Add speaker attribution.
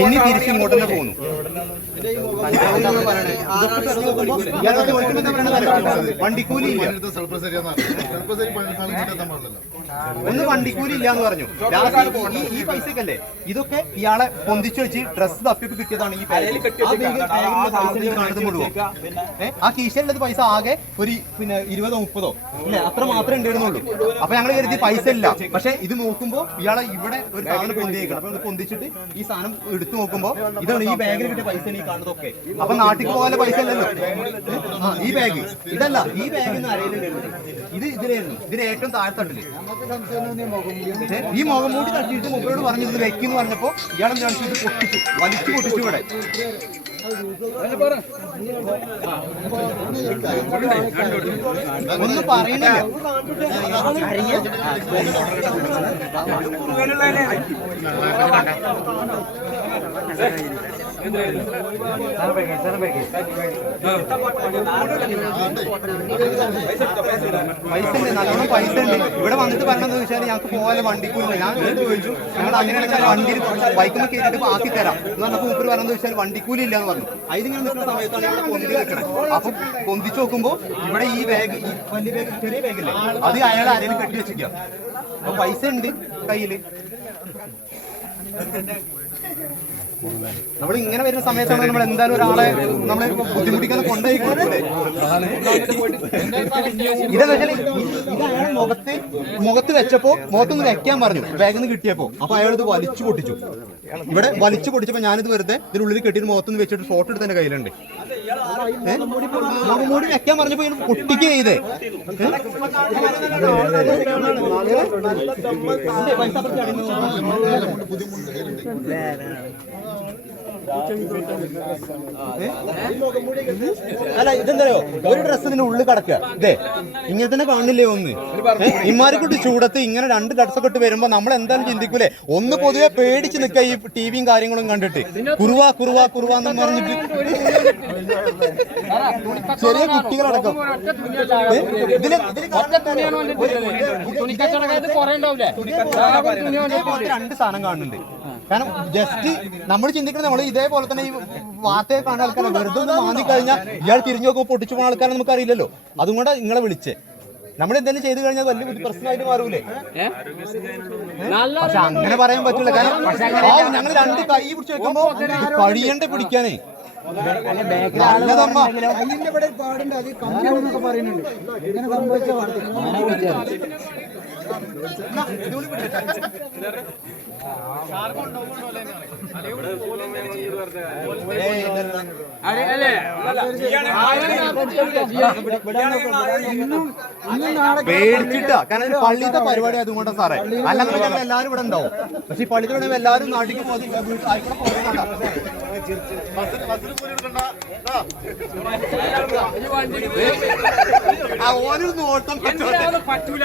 Speaker 1: പിന്നെ തിരിച്ച് ഇങ്ങോട്ട് തന്നെ പോകുന്നു. വണ്ടിക്കൂലി ഒന്ന് വണ്ടിക്കൂലി ഇല്ല എന്ന് പറഞ്ഞു ഈ ഈ പൈസക്കല്ലേ? ഇതൊക്കെ ഇയാളെ പൊന്തിച്ചു വെച്ച് ഡ്രസ് തപ്പിപ്പ് കിട്ടിയതാണ് ഈ കാണുന്നത് മുഴുവൻ ആ കീശയിലുള്ളത് പൈസ ആകെ ഒരു പിന്നെ ഇരുപതോ മുപ്പതോ. അല്ലെ അത്ര മാത്രമേ ഉണ്ടായിരുന്നുള്ളൂ. അപ്പൊ ഞങ്ങൾ കരുതി പൈസ ഇല്ല. പക്ഷെ ഇത് നോക്കുമ്പോ ഇയാളെ ഇവിടെ ഒരു സാധനം പൊന്തിയേക്കണം. അപ്പൊ പൊന്തിച്ചിട്ട് ഈ സാധനം എടുത്തു നോക്കുമ്പോ ഇതാണ് ഈ ബാഗിൽ കിട്ടിയ പൈസ ഈ കാണുന്നതൊക്കെ. അപ്പൊ നാട്ടിൽ പോകാൻ പൈസ ഇല്ലല്ലോ ആ ഈ ബാഗ് ഇതല്ല ഈ ബാഗ് ഇത് ഇതിലായിരുന്നു. ഇതിന് ഏറ്റവും താഴ്ത്തട്ടിൽ. ഈ മുഖം മൂടി തട്ടിയിട്ട് മുകളോട് പറഞ്ഞു ഇത് വെക്കുന്നു പറഞ്ഞപ്പോ ഇയാളെ ഞാൻ ഇത് പൊട്ടിച്ചു. വലിച്ചു പൊട്ടിച്ചു ഇവിടെ. ഒന്നും പറയണില്ല. പൈസ ഉണ്ട് നല്ലോണം പൈസ ഉണ്ട് ഇവിടെ വന്നിട്ട് പറയണെന്ന് വെച്ചാൽ ഞങ്ങൾക്ക് പോകാൻ വണ്ടിക്കൂലില്ല ഞാൻ ചോദിച്ചു ഞങ്ങൾ അങ്ങനെയാണെങ്കിൽ വണ്ടിയിൽ ബൈക്കിൽ കയറ്റിട്ട് ബാക്കി തരാം എന്ന് പറഞ്ഞപ്പോൾ മൂപ്പർ പറയുന്നത് വെച്ചാൽ വണ്ടിക്കൂലി ഇല്ല എന്ന് പറഞ്ഞു അതിന് നിൽക്കുന്ന സമയത്താണ് ഇവിടെ പൊന്തി നിൽക്കണത് അപ്പം പൊന്തിച്ച് ഇവിടെ ഈ ബാഗ് ഈ വലിയ ബാഗ് ചെറിയ ബാഗില്ലേ അത് അയാൾ ആരെങ്കിലും കെട്ടി വെച്ചിരിക്കുക അപ്പൊ പൈസ ഉണ്ട് കയ്യിൽ നമ്മൾ ഇങ്ങനെ വരുന്ന സമയത്താണ് നമ്മൾ എന്തായാലും ഒരാളെ നമ്മളെ ബുദ്ധിമുട്ടിക്കാതെ കൊണ്ടുപോയി കൊടുക്കൂലേ ഇതെന്ന് ഇത് അയാൾ മുഖത്ത് മുഖത്ത് വെച്ചപ്പോ മുഖത്തൊന്ന് വെക്കാൻ പറഞ്ഞു. ബാഗിൽ നിന്ന് കിട്ടിയപ്പോ. അപ്പൊ അയാൾ ഇത് വലിച്ചു പൊട്ടിച്ചു. ഇവിടെ വലിച്ചു പൊട്ടിച്ചപ്പോ ഞാനിത് വെറുതെ ഇതിനുള്ളിൽ കെട്ടിയിട്ട് മുഖത്തുനിന്ന് വെച്ചിട്ട് ഫോട്ടോ എടുത്ത് എന്റെ കയ്യിലുണ്ട്. ഏ? മൂടി വെക്കാൻ പറഞ്ഞപ്പോ ഇയാൾ കുട്ടിക്ക് ചെയ്തേ? അല്ല ഇതെന്തോ ഒരു ഡ്രസ് ഇതിന്റെ ഉള്ളിൽ കിടക്കുക. ഇതേ ഇങ്ങനെ തന്നെ കാണില്ലേ ഒന്ന്? ഇമാരിക്കുട്ടി കൂട്ടി ചൂടത്ത് ഇങ്ങനെ രണ്ട് ഡ്രസ്സൊക്കെ ഇട്ട് വരുമ്പോ നമ്മൾ എന്തായാലും ചിന്തിക്കൂലേ? ഒന്ന് പൊതുവെ പേടിച്ച് നിൽക്കുക ഈ ടിവിയും കാര്യങ്ങളും കണ്ടിട്ട്. കുറുവാ കുറുവാ കുറുവാന്ന് പറഞ്ഞിട്ട്. ചെറിയ കുട്ടികളടക്കം? ഇതിൽ രണ്ട് സാധനം കാണുന്നുണ്ട് കാരണം ജസ്റ്റ് നമ്മൾ ചിന്തിക്കുന്നത് നമ്മൾ ഇതേപോലെ തന്നെ ഈ വാർത്തയെ കാണുന്ന ആൾക്കാരെ വെറുതെ ഒന്ന് മാന്തി കഴിഞ്ഞാൽ ഇയാൾ തിരിഞ്ഞു നോക്കുമ്പോൾ പൊട്ടിച്ചു പോകുന്ന ആൾക്കാരെ നമുക്ക് അറിയില്ലല്ലോ അതുകൊണ്ട് നിങ്ങളെ വിളിച്ചേ നമ്മൾ എന്തെങ്കിലും ചെയ്തു കഴിഞ്ഞാൽ വലിയ ഒരു പ്രശ്നമായിട്ട് മാറൂലേ പക്ഷെ അങ്ങനെ പറയാൻ പറ്റില്ല കാരണം ഞങ്ങൾ രണ്ട് കൈ പിടിച്ച് വെക്കുമ്പോ കഴിയണ്ടേ പിടിക്കാനേ
Speaker 2: ഇവിടെ പാടുണ്ട് അത് കമ്മിയാണെന്നൊക്കെ പറയുന്നുണ്ട്. എങ്ങനെ സംഭവിച്ച പാട്
Speaker 1: പേടിച്ചിട്ടാ. കാരണം പള്ളിയുടെ പരിപാടി അതുകൊണ്ട് സാറേ. അല്ലെങ്കിൽ ഞങ്ങൾ എല്ലാവരും ഇവിടെ ഉണ്ടാവും. പക്ഷെ ഈ പള്ളിത്തെ വേണമെങ്കിൽ എല്ലാവരും നാട്ടിലേക്ക് പോകും ആയിക്കോട്ടെ പോകുന്നുണ്ടാവും ആ ഓനൊരു നോട്ടം പറ്റൂല.